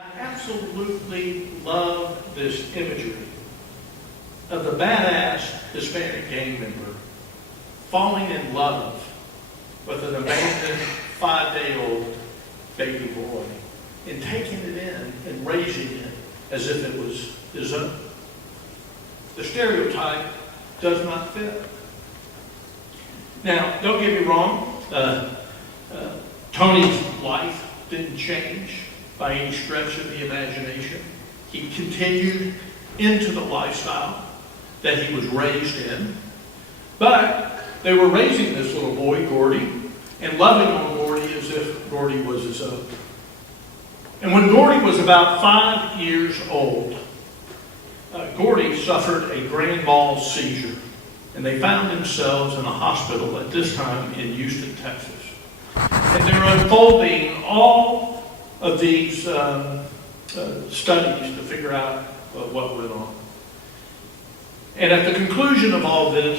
I absolutely love this imagery of the badass Hispanic gang member falling in love with an abandoned 5-day-old baby boy and taking it in and raising it as if it was his own. The stereotype does not fit. Now, don't get me wrong, Tony's life didn't change by any stretch of the imagination. He continued into the lifestyle that he was raised in. But they were raising this little boy, Gordy, and loving on Gordy as if Gordy was his own. And when Gordy was about 5 years old, Gordy suffered a grand mal seizure, and they found themselves in a hospital at this time in Houston, Texas. And they're unfolding all of these studies to figure out what went on. And at the conclusion of all this,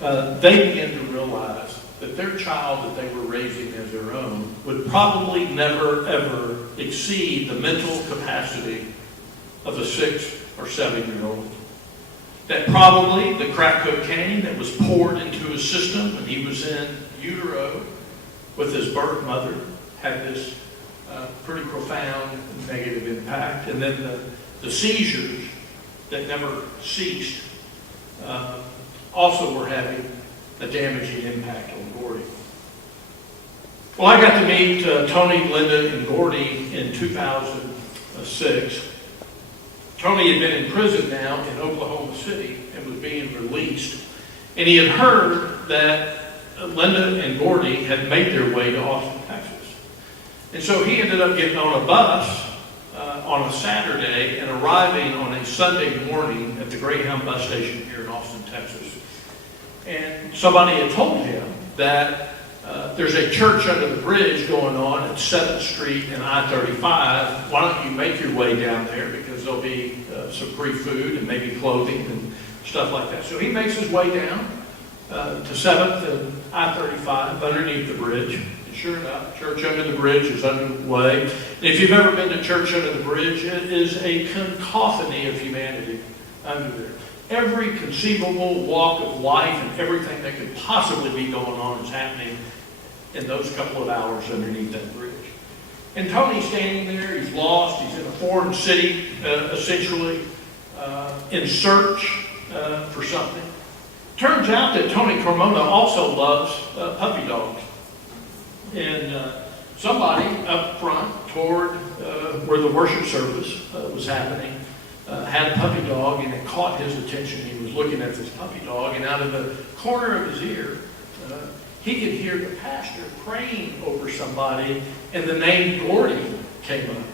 they began to realize that their child that they were raising as their own would probably never, ever exceed the mental capacity of a 6 or 7-year-old. That probably the crack cocaine that was poured into his system when he was in utero with his birth mother had this pretty profound negative impact. And then the seizures that never ceased also were having a damaging impact on Gordy. Well, I got to meet Tony, Linda, and Gordy in 2006. Tony had been in prison now in Oklahoma City and was being released. And he had heard that Linda and Gordy had made their way to Austin, Texas. And so he ended up getting on a bus on a Saturday and arriving on a Sunday morning at the Greyhound bus station here in Austin, Texas. And somebody had told him that there's a church under the bridge going on at 7th Street and I-35. Why don't you make your way down there, because there'll be some free food and maybe clothing and stuff like that. So he makes his way down to 7th and I-35 underneath the bridge. And sure enough, church under the bridge is underway. And if you've ever been to church under the bridge, it is a cacophony of humanity under there. Every conceivable walk of life and everything that could possibly be going on is happening in those couple of hours underneath that bridge. And Tony's standing there, he's lost, he's in a foreign city, essentially, in search for something. Turns out that Tony Carmona also loves puppy dogs. And somebody up front toward where the worship service was happening had a puppy dog, and it caught his attention. He was looking at this puppy dog, and out of the corner of his ear, he could hear the pastor praying over somebody, and the name Gordy came up.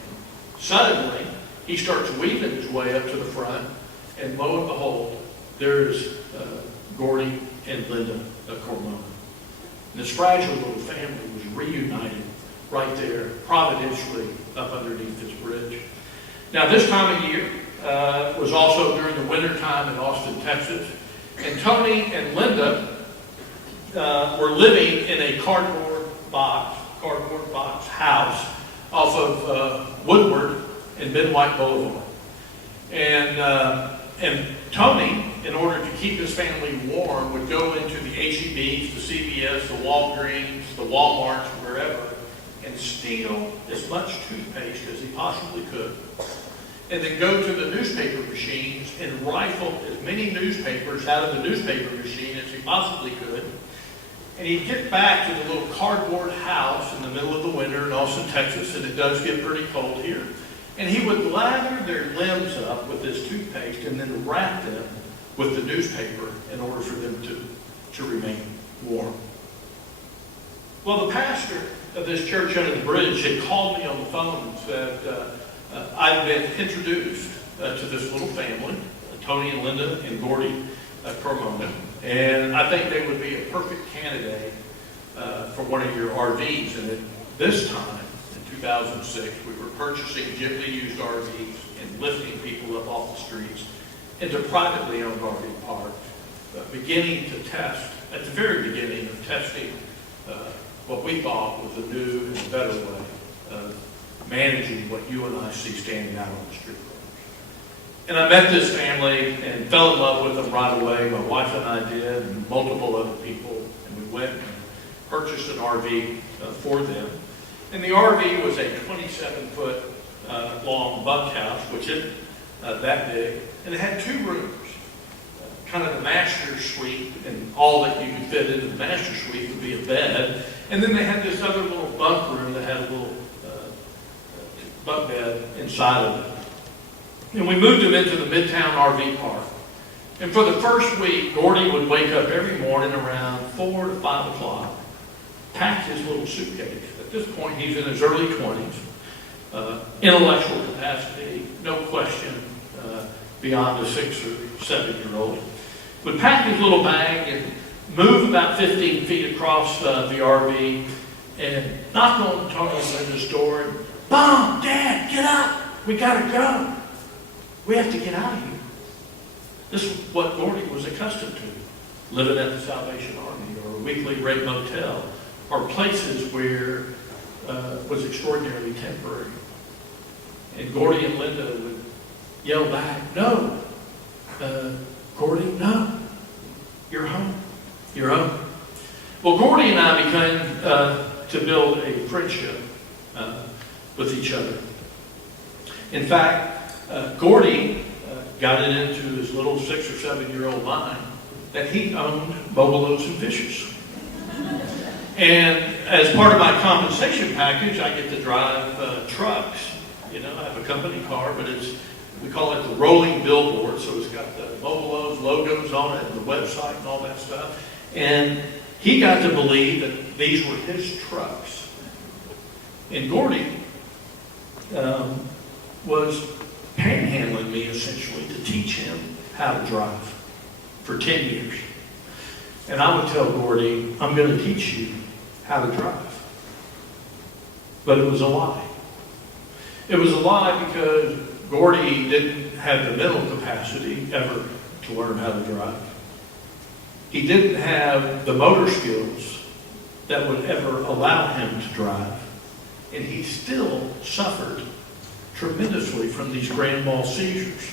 Suddenly, he starts weaving his way up to the front, and lo and behold, there's Gordy and Linda Carmona. And this fragile little family was reunited right there, providentially, up underneath this bridge. Now, this time of year was also during the winter time in Austin, Texas. And Tony and Linda were living in a cardboard box house off of Woodward and Ben White Boulevard. And Tony, in order to keep his family warm, would go into the H-E-B's, the CVS, the Walgreens, the Walmarts, wherever, and steal as much toothpaste as he possibly could. And then go to the newspaper machines and rifle as many newspapers out of the newspaper machine as he possibly could. And he'd get back to the little cardboard house in the middle of the winter in Austin, Texas, and it does get pretty cold here. And he would lather their limbs up with this toothpaste and then wrap them with the newspaper in order for them to remain warm. Well, the pastor of this church under the bridge had called me on the phone and said, I've been introduced to this little family, Tony and Linda and Gordy Carmona, and I think they would be a perfect candidate for one of your RVs. And at this time, in 2006, we were purchasing gently used RVs and lifting people up off the streets into privately owned RV parks, beginning to test, at the very beginning of testing what we thought was a new and better way of managing what you and I see standing out on the street. And I met this family and fell in love with them right away. My wife and I did, and multiple other people. And we went and purchased an RV for them. And the RV was a 27-foot long bunkhouse, which isn't that big. And it had 2 rooms, kind of the master suite, and all that you could fit into the master suite would be a bed. And then they had this other little bunk room that had a little bunk bed inside of it. And we moved him into the Midtown RV park. And for the first week, Gordy would wake up every morning around 4 to 5 o'clock, pack his little suitcase. At this point, he's in his early 20s, intellectual capacity, no question, beyond a 6 or 7 year old. Would pack his little bag and move about 15 feet across the RV and knock on Tony and Linda's door and, "Mom, Dad, get up. We got to go. We have to get out of here." This is what Gordy was accustomed to, living at the Salvation Army or a weekly rate motel or places where it was extraordinarily temporary. And Gordy and Linda would yell back, "No, Gordy, no. You're home. You're home." Well, Gordy and I began to build a friendship with each other. In fact, Gordy got it into his little 6 or 7 year old mind that he owned Mobilos and Fishes. And as part of my compensation package, I get to drive trucks. You know, I have a company car, but we call it the rolling billboard. So it's got the Mobilos logos on it and the website and all that stuff. And he got to believe that these were his trucks. And Gordy was panhandling me essentially to teach him how to drive for 10 years. And I would tell Gordy, "I'm going to teach you how to drive." But it was a lie. It was a lie because Gordy didn't have the mental capacity ever to learn how to drive. He didn't have the motor skills that would ever allow him to drive. And he still suffered tremendously from these grand mal seizures.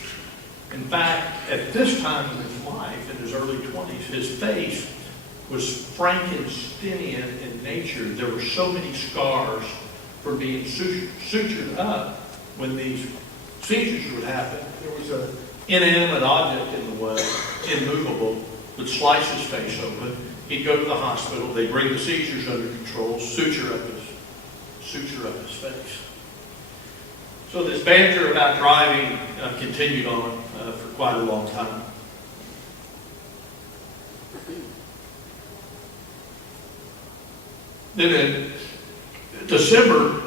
In fact, at this time in his life, in his early 20s, his face was Frankensteinian in nature. There were so many scars from being sutured up when these seizures would happen. There was an inanimate object in the way, immovable, would slice his face open. He'd go to the hospital. They'd bring the seizures under control, suture up his face. So this banter about driving continued on for quite a long time. Then in December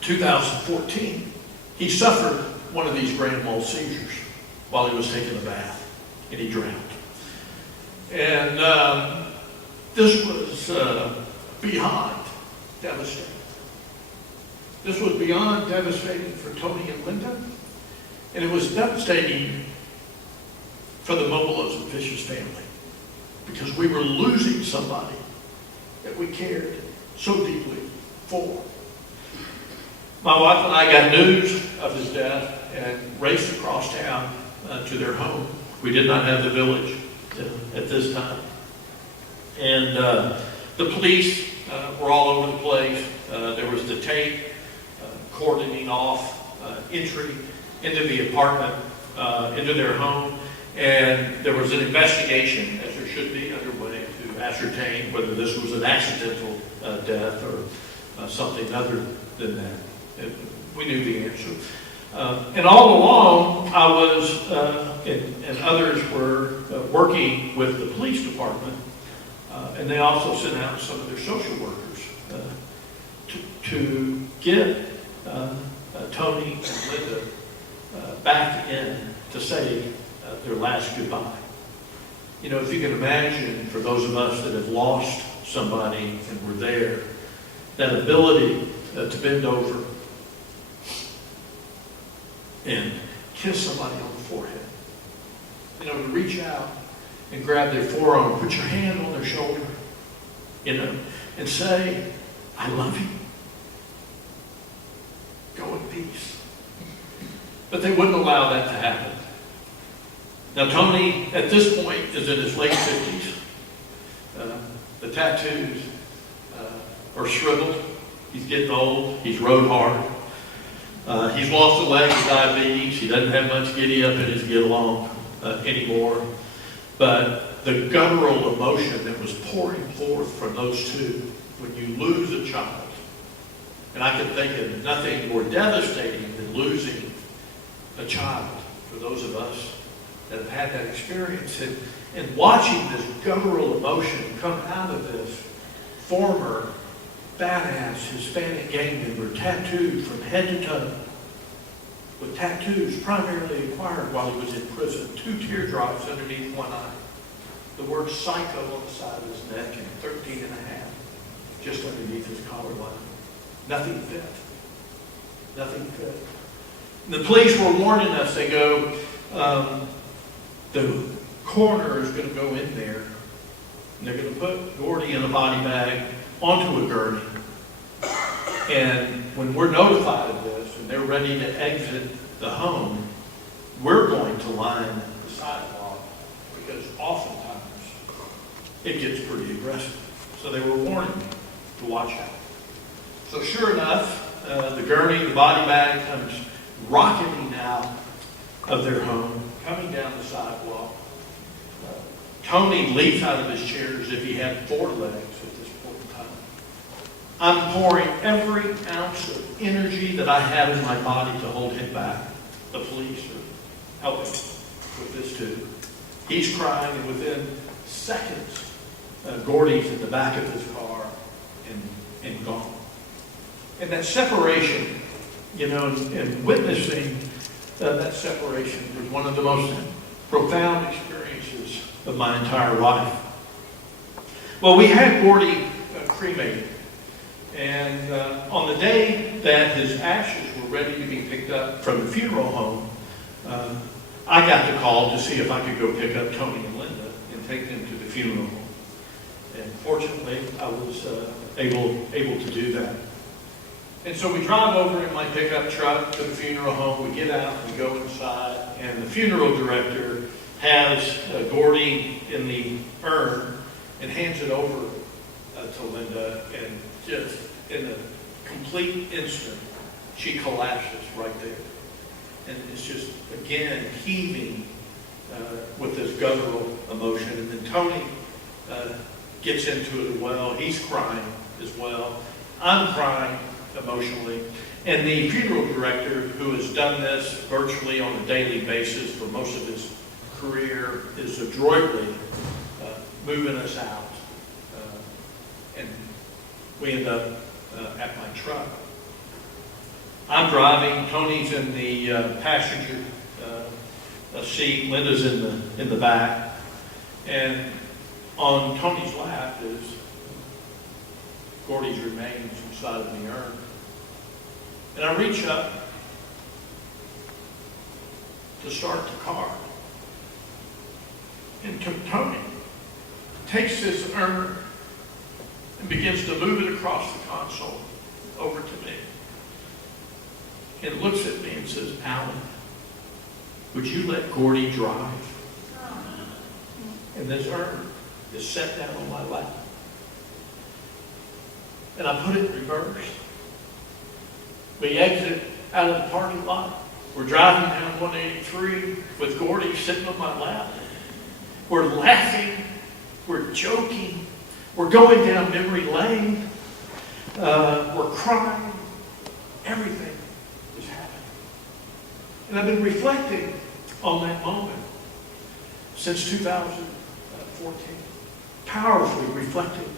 2014, he suffered one of these grand mal seizures while he was taking a bath, and he drowned. And this was beyond devastating. This was beyond devastating for Tony and Linda, and it was devastating for the Mobilos and Fishes family because we were losing somebody that we cared so deeply for. My wife and I got news of his death and raced across town to their home. We did not have the village at this time. And the police were all over the place. There was the tape cordoning off entry into the apartment, into their home. And there was an investigation, as there should be, underway to ascertain whether this was an accidental death or something other than that. We knew the answer. And all along, I was, and others were working with the police department, and they also sent out some of their social workers to get Tony and Linda back in to say their last goodbye. You know, if you can imagine, for those of us that have lost somebody and were there, that ability to bend over and kiss somebody on the forehead. You know, to reach out and grab their forearm, put your hand on their shoulder, you know, and say, "I love you." But they wouldn't allow that to happen. Now, Tony, at this point, is in his late 50s. The tattoos are shriveled. He's getting old. He's rode hard. He's lost a leg of diabetes. He doesn't have much giddy up in his get along anymore. But the guttural emotion that was pouring forth from those two, when you lose a child, and I can think of nothing more devastating than losing a child for those of us that have had that experience, and watching this guttural emotion come out of this former badass Hispanic gang member, tattooed from head to toe, with tattoos primarily acquired while he was in prison, 2 teardrops underneath one eye, the word psycho on the side of his neck, and 13 and a half just underneath his collar line. Nothing fit. Nothing fit. And the police were warning us. They go, the coroner is going to go in there, and they're going to put Gordy in a body bag onto a gurney. And when we're notified of this, and they're ready to exit the home, we're going to line the sidewalk, because oftentimes it gets pretty aggressive. So they were warning me to watch out. So sure enough, the gurney, the body bag comes rocketing out of their home, coming down the sidewalk. Tony leaps out of his chair as if he had 4 legs at this point in time. I'm pouring every ounce of energy that I have in my body to hold him back. The police are helping with this too. He's crying, and within seconds, Gordy's in the back of his car and gone. And that separation, and witnessing that separation was one of the most profound experiences of my entire life. Well, we had Gordy cremated. And on the day that his ashes were ready to be picked up from the funeral home, I got the call to see if I could go pick up Tony and Linda and take them to the funeral home. And fortunately, I was able to do that. And so we drive over in my pickup truck to the funeral home. We get out, we go inside, and the funeral director has Gordy in the urn and hands it over to Linda, and just in a complete instant, she collapses right there. And it's just, again, heaving with this guttural emotion. And then Tony gets into it as well. He's crying as well. I'm crying emotionally. And the funeral director, who has done this virtually on a daily basis for most of his career, is adroitly moving us out. And we end up at my truck. I'm driving. Tony's in the passenger seat. Linda's in the back. And on Tony's lap is Gordy's remains inside of the urn. And I reach up to start the car. And Tony takes this urn and begins to move it across the console over to me. And looks at me and says, "Alan, would you let Gordy drive?" And this urn is set down on my lap. And I put it in reverse. We exit out of the parking lot. We're driving down 183 with Gordy sitting on my lap. We're laughing. We're joking. We're going down memory lane. We're crying. Everything is happening. And I've been reflecting on that moment since 2014. Powerfully reflecting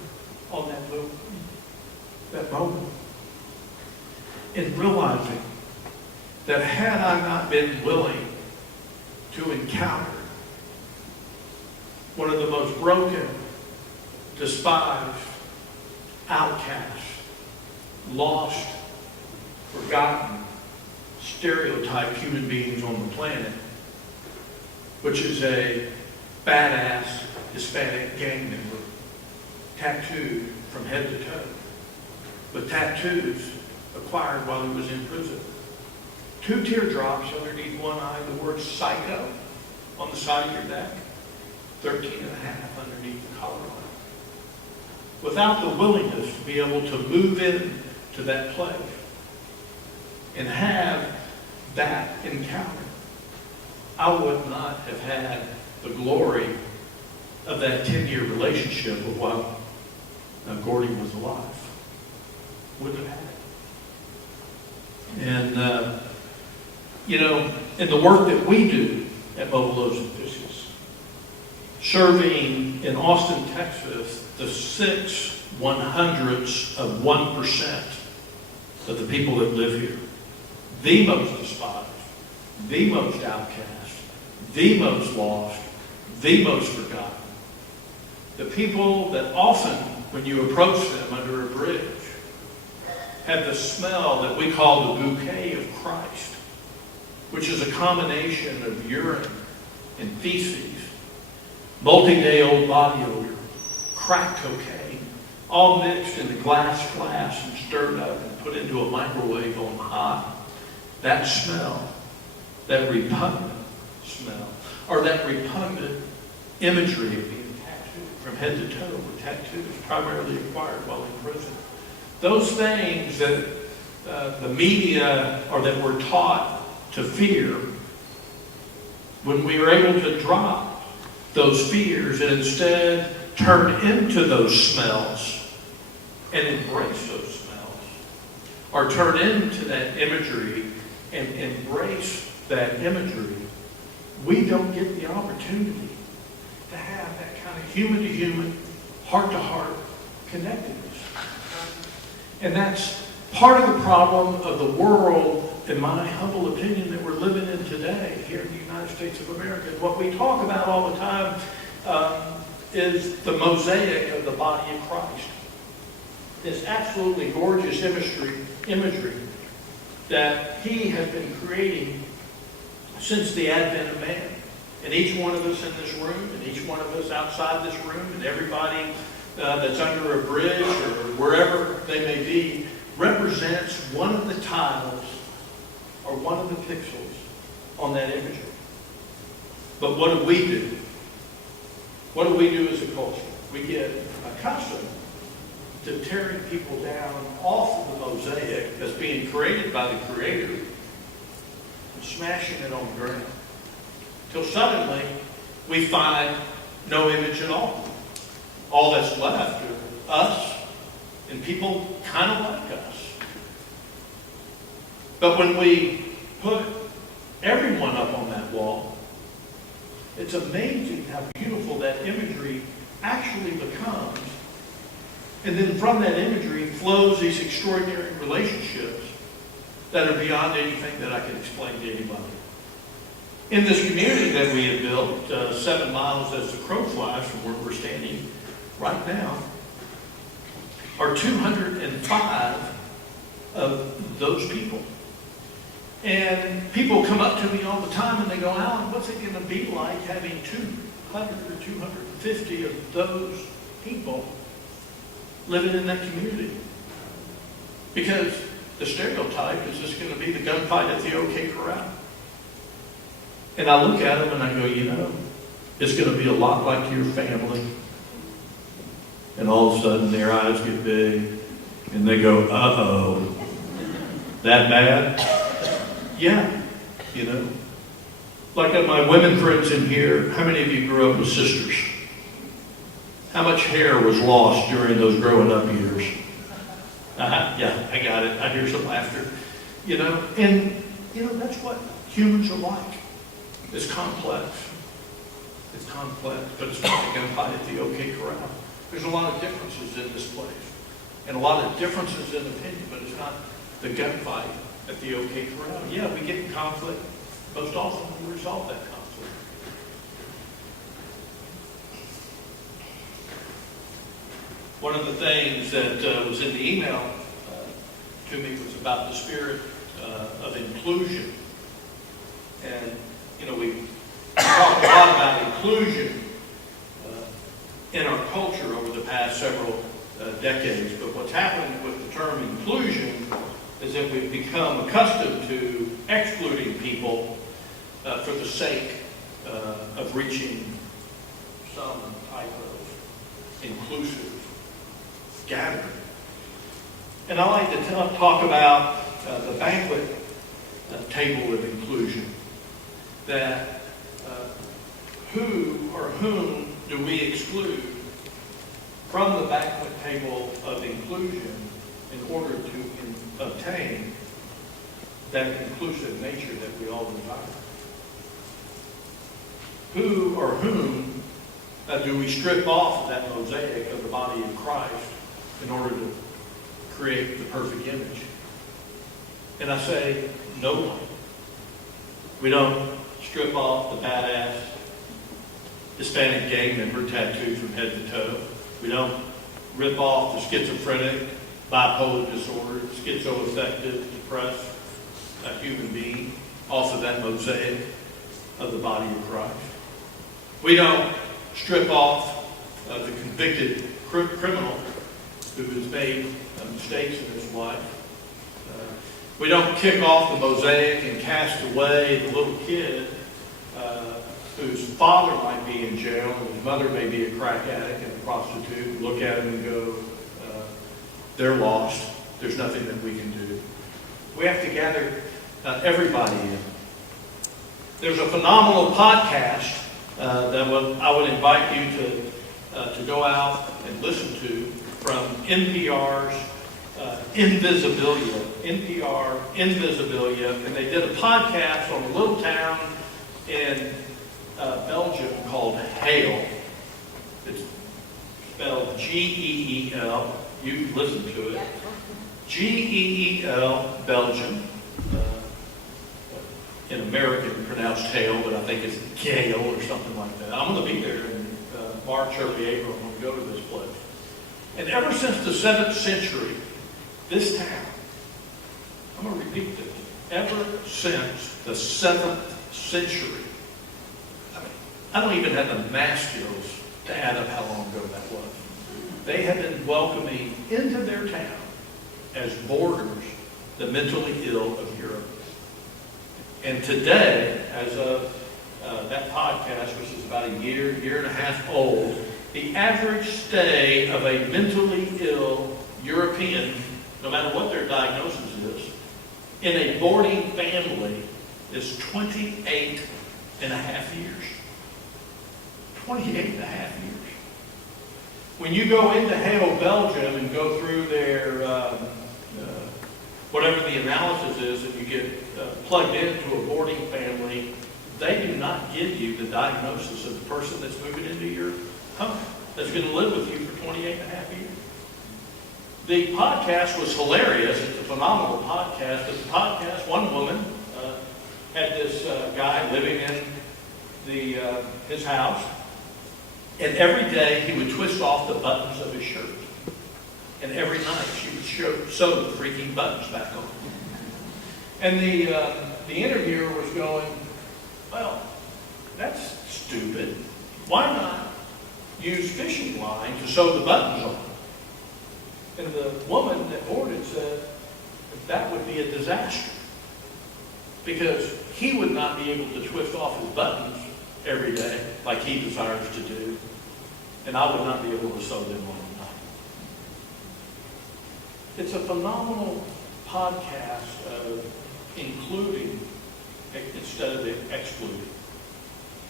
on that moment. And realizing that had I not been willing to encounter one of the most broken, despised, outcast, lost, forgotten, stereotyped human beings on the planet, which is a badass Hispanic gang member, tattooed from head to toe, with tattoos acquired while he was in prison, 2 teardrops underneath one eye, the word psycho on the side of your neck, 13 and a half underneath the collar line. Without the willingness to be able to move in to that place and have that encounter, I would not have had the glory of that 10-year relationship while Gordy was alive. Wouldn't have had it. And, in the work that we do at Mobile Ocean Fishes, serving in Austin, Texas, the 6/100ths of 1% of the people that live here, the most despised, the most outcast, the most lost, the most forgotten. The people that often, when you approach them under a bridge, have the smell that we call the bouquet of Christ, which is a combination of urine and feces, multi-day old body odor, crack cocaine, all mixed in a glass flask and stirred up and put into a microwave on high. That smell, that repugnant smell, or that repugnant imagery of being tattooed from head to toe with tattoos primarily acquired while in prison. Those things that the media or that we're taught to fear, when we are able to drop those fears and instead turn into those smells and embrace those smells, or turn into that imagery and embrace that imagery, we don't get the opportunity to have that kind of human-to-human, heart-to-heart connectedness. And that's part of the problem of the world, in my humble opinion, that we're living in today here in the United States of America. And what we talk about all the time is the mosaic of the body of Christ. This absolutely gorgeous imagery that he has been creating since the advent of man. And each one of us in this room, and each one of us outside this room, and everybody that's under a bridge or wherever they may be, represents one of the tiles or one of the pixels on that imagery. But what do we do? What do we do as a culture? We get accustomed to tearing people down off of the mosaic that's being created by the Creator and smashing it on the ground. Till suddenly we find no image at all. All that's left are us and people kind of like us. But when we put everyone up on that wall, it's amazing how beautiful that imagery actually becomes. And then from that imagery flows these extraordinary relationships that are beyond anything that I can explain to anybody. In this community that we have built, 7 miles as the crow flies from where we're standing right now, are 205 of those people. And people come up to me all the time and they go, Alan, what's it going to be like having 200 or 250 of those people living in that community? Because the stereotype is just going to be the gunfight at the OK Corral. And I look at them and I go, it's going to be a lot like your family. And all of a sudden their eyes get big and they go, uh-oh, that bad? Yeah, Like my women friends in here, how many of you grew up with sisters? How much hair was lost during those growing up years? Yeah, I got it. I hear some laughter. And that's what humans are like. It's complex. It's complex, but it's not the gunfight at the OK Corral. There's a lot of differences in this place, and a lot of differences in opinion, but it's not the gunfight at the OK Corral. Yeah, we get in conflict. Most often we resolve that conflict. One of the things that was in the email to me was about the spirit of inclusion. And, we talked a lot about inclusion in our culture over the past several decades. But what's happened with the term inclusion is that we've become accustomed to excluding people for the sake of reaching some type of inclusive gathering. And I like to talk about the banquet table of inclusion. That who or whom do we exclude from the banquet table of inclusion in order to obtain that inclusive nature that we all desire? Who or whom do we strip off that mosaic of the body of Christ in order to create the perfect image? And I say, no one. We don't strip off the badass Hispanic gang member tattooed from head to toe. We don't rip off the schizophrenic, bipolar disorder, schizoaffective, depressed human being off of that mosaic of the body of Christ. We don't strip off the convicted criminal who has made mistakes in his life. We don't kick off the mosaic and cast away the little kid whose father might be in jail and his mother may be a crack addict and a prostitute. Look at him and go, they're lost. There's nothing that we can do. We have to gather everybody in. There's a phenomenal podcast that I would invite you to go out and listen to from NPR's Invisibilia. NPR Invisibilia, and they did a podcast on a little town in Belgium called Hale. It's spelled G-E-E-L. You can listen to it. G-E-E-L, Belgium. In American pronounced Hale, but I think it's Gale or something like that. I'm going to be there in March, early April. I'm going to go to this place. And ever since the 7th century, this town, I'm going to repeat this, ever since the 7th century, I don't even have the math skills to add up how long ago that was. They have been welcoming into their town as boarders the mentally ill of Europe. And today, as of that podcast, which is about a year and a half old, the average stay of a mentally ill European, no matter what their diagnosis is, in a boarding family is 28 and a half years. 28 and a half years. When you go into Hale, Belgium, and go through their, whatever the analysis is, and you get plugged into a boarding family, they do not give you the diagnosis of the person that's moving into your home, that's going to live with you for 28 and a half years. The podcast was hilarious. It's a phenomenal podcast. But the podcast, one woman had this guy living in his house, and every day he would twist off the buttons of his shirt. And every night she would sew the freaking buttons back on. And the interviewer was going, well, that's stupid. Why not use fishing line to sew the buttons on? And the woman that boarded said that would be a disaster because he would not be able to twist off his buttons every day like he desires to do, and I would not be able to sew them on at night. It's a phenomenal podcast of including instead of excluding.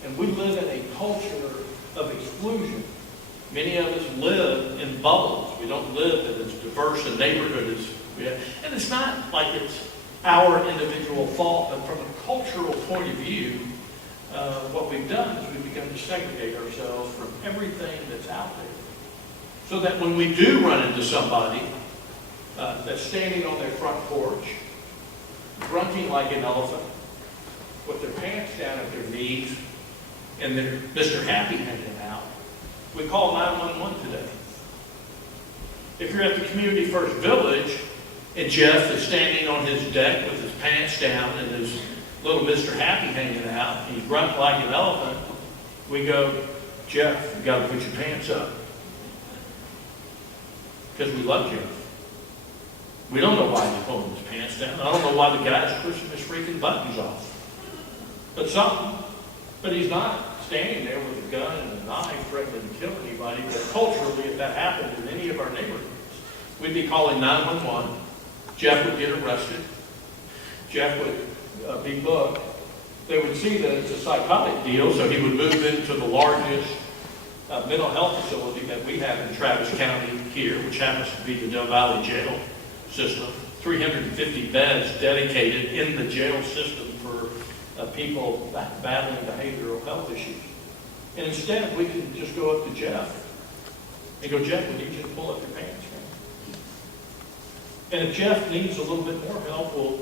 And we live in a culture of exclusion. Many of us live in bubbles. We don't live in as diverse a neighborhood as we have. And it's not like it's our individual fault, but from a cultural point of view, what we've done is we've begun to segregate ourselves from everything that's out there. So that when we do run into somebody that's standing on their front porch, grunting like an elephant, with their pants down at their knees, and their Mr. Happy hanging out, we call 911 today. If you're at the Community First Village, and Jeff is standing on his deck with his pants down and his little Mr. Happy hanging out, and he's grunting like an elephant, we go, Jeff, you got to put your pants up. Because we love Jeff. We don't know why he's pulling his pants down. I don't know why the guy's pushing his freaking buttons off. But something. But he's not standing there with a gun and a knife threatening to kill anybody. But culturally, if that happened in any of our neighborhoods, we'd be calling 911. Jeff would get arrested. Jeff would be booked. They would see that it's a psychotic deal, so he would move into the largest mental health facility that we have in Travis County here, which happens to be the Del Valley Jail System. 350 beds dedicated in the jail system for people battling behavioral health issues. And instead, we can just go up to Jeff and go, Jeff, we need you to pull up your pants, man. And if Jeff needs a little bit more help, we'll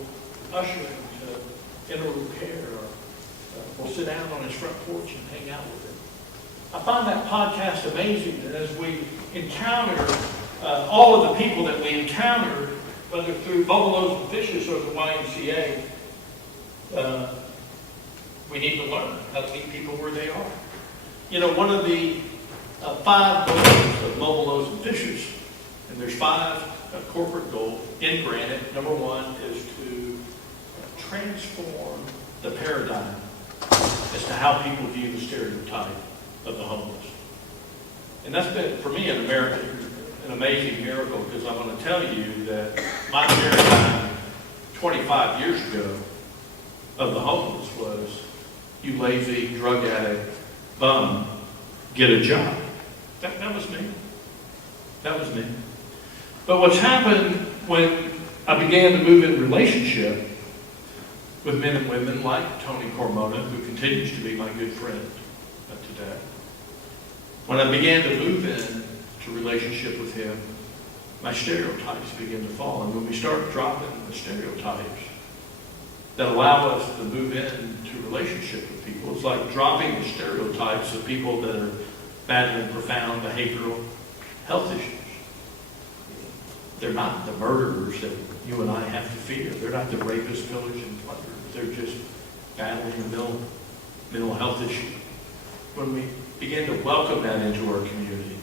usher him to interim care, or we'll sit down on his front porch and hang out with him. I find that podcast amazing, that as we encounter all of the people that we encounter, whether through Buffaloes and Fishes or the YMCA, we need to learn how to meet people where they are. You know, one of the 5 goals of Buffaloes and Fishes, and there's 5 corporate goals in Granite. Number 1 is to transform the paradigm as to how people view the stereotype of the homeless. And that's been, for me, in America, an amazing miracle, because I want to tell you that my paradigm 25 years ago of the homeless was, you lazy, drug addict, bum, get a job. That was me. That was me. But what's happened when I began to move in relationship with men and women like Tony Cormona, who continues to be my good friend today. When I began to move in to relationship with him, my stereotypes began to fall. And when we start dropping the stereotypes that allow us to move into relationship with people, it's like dropping the stereotypes of people that are battling profound behavioral health issues. They're not the murderers that you and I have to fear. They're not the rapists, pillagers, and plunderers. They're just battling a mental health issue. When we begin to welcome that into our community.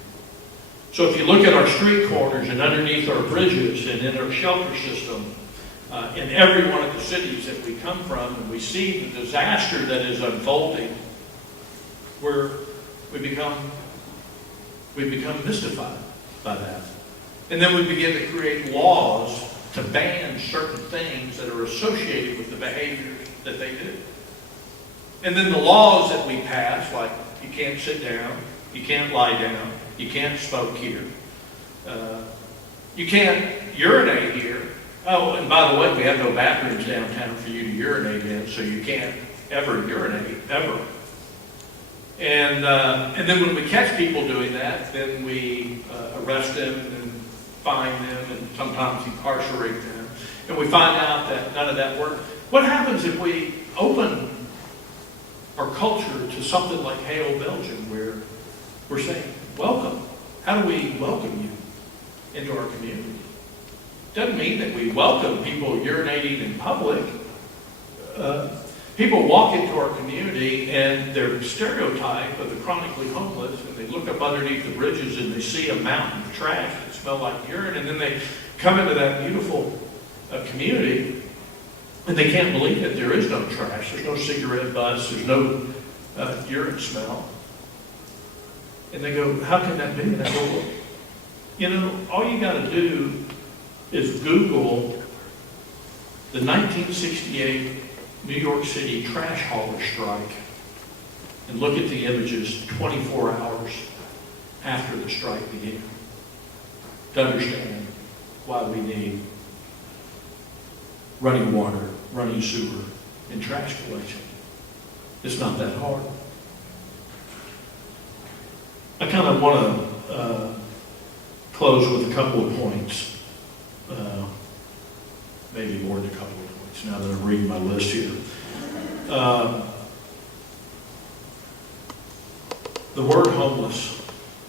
So if you look at our street corners and underneath our bridges and in our shelter system, in every one of the cities that we come from, and we see the disaster that is unfolding, we become mystified by that. And then we begin to create laws to ban certain things that are associated with the behaviors that they do. And then the laws that we pass, like you can't sit down, you can't lie down, you can't smoke here, you can't urinate here. Oh, and by the way, we have no bathrooms downtown for you to urinate in, so you can't ever urinate, ever. And then when we catch people doing that, then we arrest them and fine them and sometimes incarcerate them. And we find out that none of that works. What happens if we open our culture to something like Hail Belgium, where we're saying, welcome? How do we welcome you into our community? Doesn't mean that we welcome people urinating in public. People walk into our community and their stereotype of the chronically homeless, and they look up underneath the bridges and they see a mountain of trash that smell like urine, and then they come into that beautiful community and they can't believe that there is no trash, there's no cigarette butts, there's no urine smell. And they go, how can that be? And I go, well, you know, all you got to do is Google the 1968 New York City trash hauler strike and look at the images 24 hours after the strike began to understand why we need running water, running sewer, and trash collection. It's not that hard. I kind of want to close with a couple of points. Maybe more than a couple of points now that I'm reading my list here. The word homeless.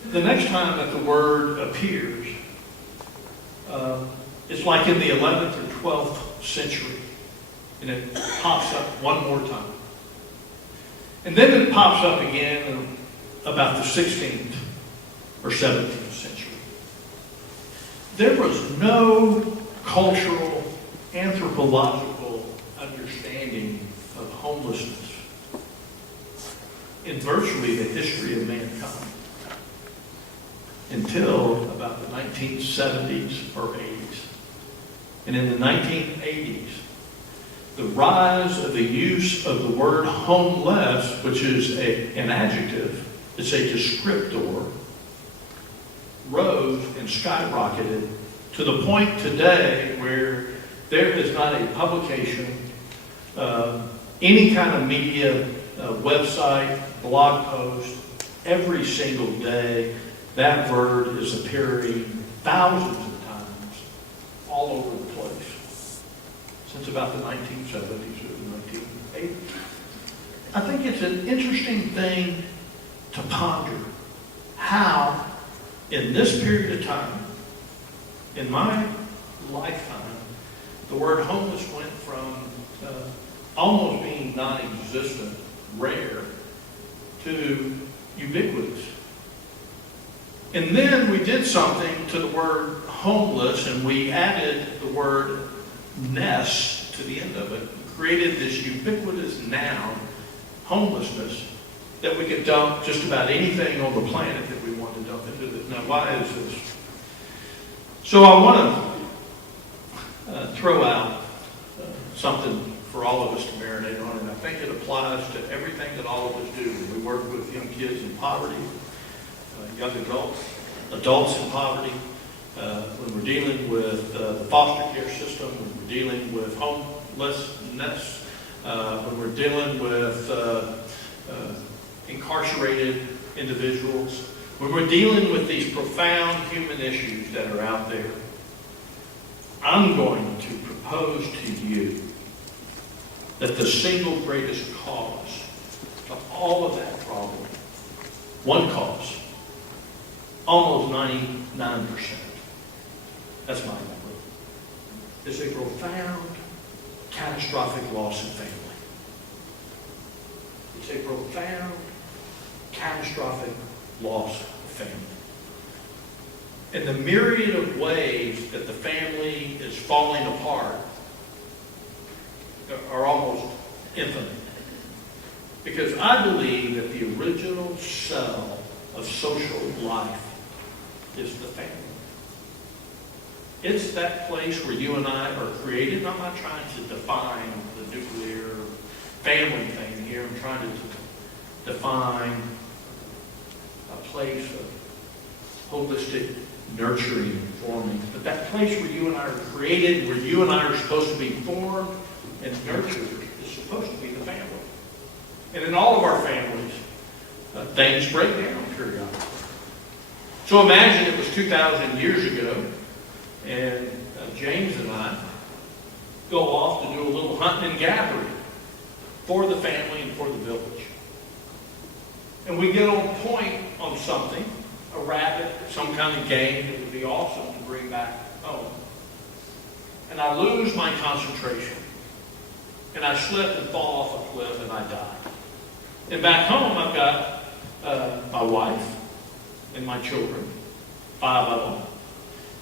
The next time that the word appears, it's like in the 11th or 12th century, and it pops up one more time. And then it pops up again in about the 16th or 17th century. There was no cultural, anthropological understanding of homelessness in virtually the history of mankind until about the 1970s or 80s. And in the 1980s, the rise of the use of the word homeless, which is an adjective, it's a descriptor, rose and skyrocketed to the point today where there is not a publication, any kind of media, website, blog post, every single day, that word is appearing thousands of times all over the place since about the 1970s or the 1980s. I think it's an interesting thing to ponder how, in this period of time, in my lifetime, the word homeless went from almost being non-existent, rare, to ubiquitous. And then we did something to the word homeless, and we added the word ness to the end of it, and created this ubiquitous noun, homelessness, that we could dump just about anything on the planet that we want to dump into this. Now, why is this? So I want to throw out something for all of us to marinate on, and I think it applies to everything that all of us do. We work with young kids in poverty, young adults in poverty, when we're dealing with the foster care system, when we're dealing with homelessness, when we're dealing with incarcerated individuals, when we're dealing with these profound human issues that are out there. I'm going to propose to you that the single greatest cause of all of that problem, one cause, almost 99%, that's my number, is a profound, catastrophic loss of family. It's a profound, catastrophic loss of family. And the myriad of ways that the family is falling apart are almost infinite. Because I believe that the original cell of social life is the family. It's that place where you and I are created. And I'm not trying to define the nuclear family thing here. I'm trying to define a place of holistic nurturing and forming. But that place where you and I are created, where you and I are supposed to be formed and nurtured, is supposed to be the family. And in all of our families, things break down periodically. So imagine it was 2,000 years ago, and James and I go off to do a little hunting and gathering for the family and for the village. And we get on point on something, a rabbit, some kind of game that would be awesome to bring back home. And I lose my concentration. And I slip and fall off a cliff and I die. And back home I've got my wife and my children, 5 of them.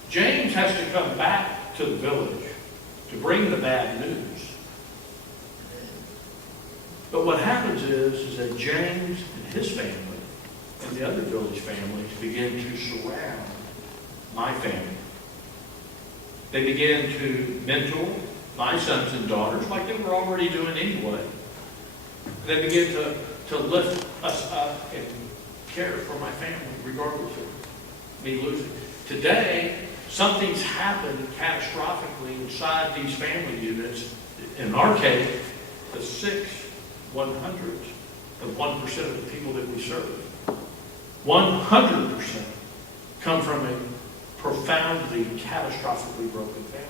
James has to come back to the village to bring the bad news. But what happens is that James and his family and the other village families begin to surround my family. They begin to mentor my sons and daughters like they were already doing anyway. They begin to lift us up and care for my family regardless of me losing. Today, something's happened catastrophically inside these family units. In our case, the 1/100th of 1% of the people that we serve. 100% come from a profoundly, catastrophically broken family.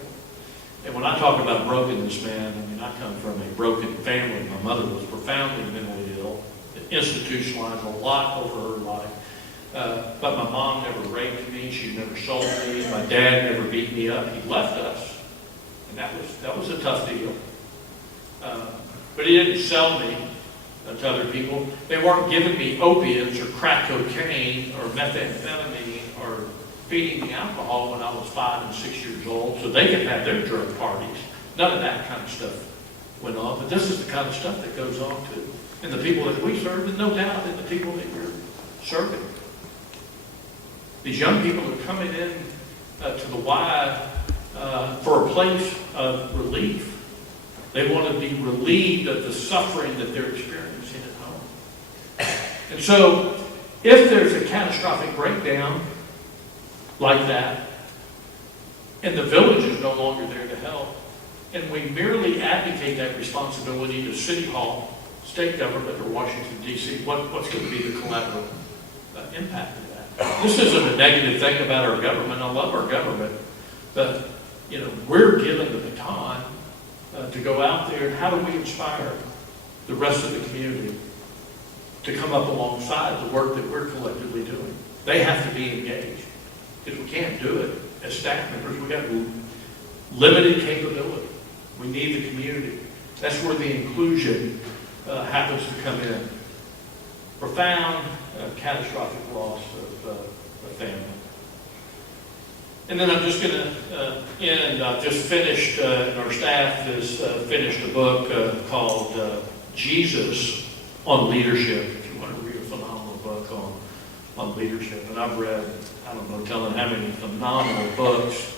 And when I talk about brokenness, man, I mean, I come from a broken family. My mother was profoundly mentally ill, institutionalized a lot over her life. But my mom never raped me. She never sold me. My dad never beat me up. He left us. And that was a tough deal. But he didn't sell me to other people. They weren't giving me opiates or crack cocaine or methamphetamine or feeding me alcohol when I was 5 and 6 years old so they could have their drug parties. None of that kind of stuff went on, but this is the kind of stuff that goes on too. And the people that we serve, and no doubt in the people that you're serving. These young people are coming in to the Y for a place of relief. They want to be relieved of the suffering that they're experiencing at home. And so, if there's a catastrophic breakdown like that, and the village is no longer there to help, and we merely advocate that responsibility to City Hall, state government, or Washington, D.C., what's going to be the collateral impact of that? This isn't a negative thing about our government. I love our government. But, we're given the baton to go out there, and how do we inspire the rest of the community to come up alongside the work that we're collectively doing? They have to be engaged, because we can't do it as staff members. We got limited capability. We need the community. That's where the inclusion happens to come in. Profound, catastrophic loss of a family. And then I'm just going to end. I've just finished, and our staff has finished a book called Jesus on Leadership, if you want to read a phenomenal book on leadership. And I've read, I don't know, telling how many phenomenal books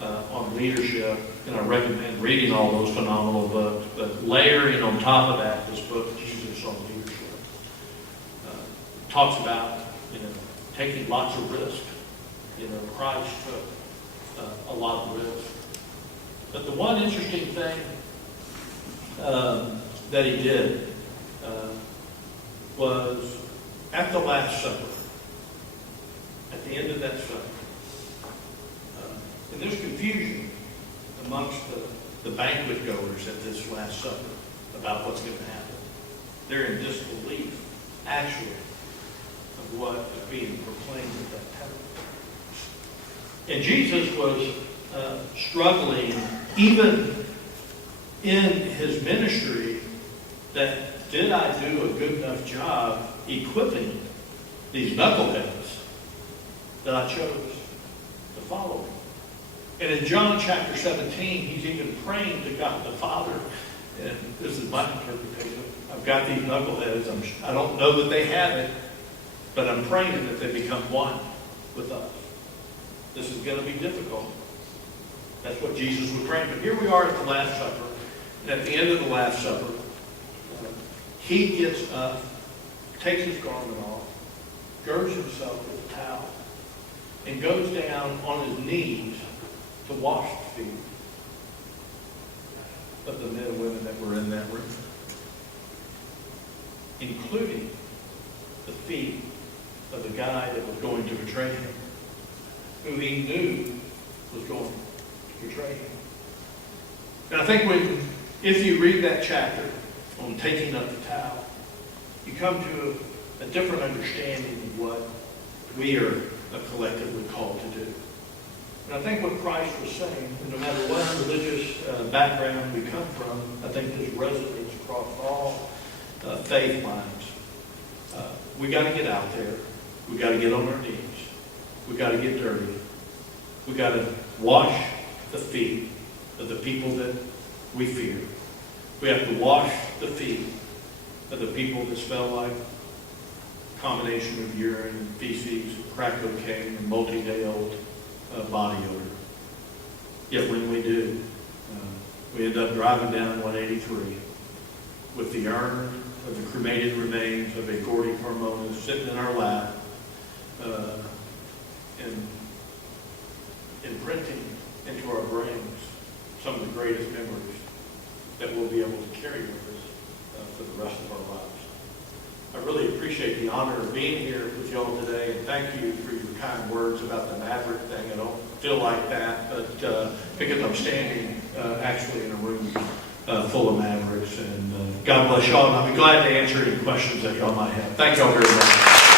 on leadership, and I recommend reading all those phenomenal books. But layering on top of that, this book, Jesus on Leadership, talks about, taking lots of risk. Christ took a lot of risk. But the one interesting thing that he did was at the Last Supper, at the end of that supper, and there's confusion amongst the banquet goers at this Last Supper about what's going to happen. They're in disbelief, actually, of what is being proclaimed at that time. And Jesus was struggling, even in his ministry, that did I do a good enough job equipping these knuckleheads that I chose to follow me? And in John chapter 17, he's even praying to God the Father, and this is my interpretation. I've got these knuckleheads. I don't know that they have it, but I'm praying that they become one with us. This is going to be difficult. That's what Jesus was praying. But here we are at the Last Supper. And at the end of the Last Supper, he gets up, takes his garment off, girds himself with a towel, and goes down on his knees to wash the feet of the men and women that were in that room, including the feet of the guy that was going to betray him, who he knew was going to betray him. And I think if you read that chapter on taking up the towel, you come to a different understanding of what we are collectively called to do. And I think what Christ was saying, and no matter what religious background we come from, I think this resonates across all faith lines. We got to get out there. We got to get on our knees. We got to get dirty. We got to wash the feet of the people that we fear. We have to wash the feet of the people that smell like a combination of urine and feces, crack cocaine, and multi-day-old body odor. Yet when we do, we end up driving down 183 with the urn of the cremated remains of a Gordy Carmona sitting in our lap, and imprinting into our brains some of the greatest memories that we'll be able to carry with us for the rest of our lives. I really appreciate the honor of being here with y'all today, and thank you for your kind words about the Maverick thing. I don't feel like that, but because I'm standing actually in a room full of Mavericks, and God bless y'all, and I'll be glad to answer any questions that y'all might have. Thank y'all very much.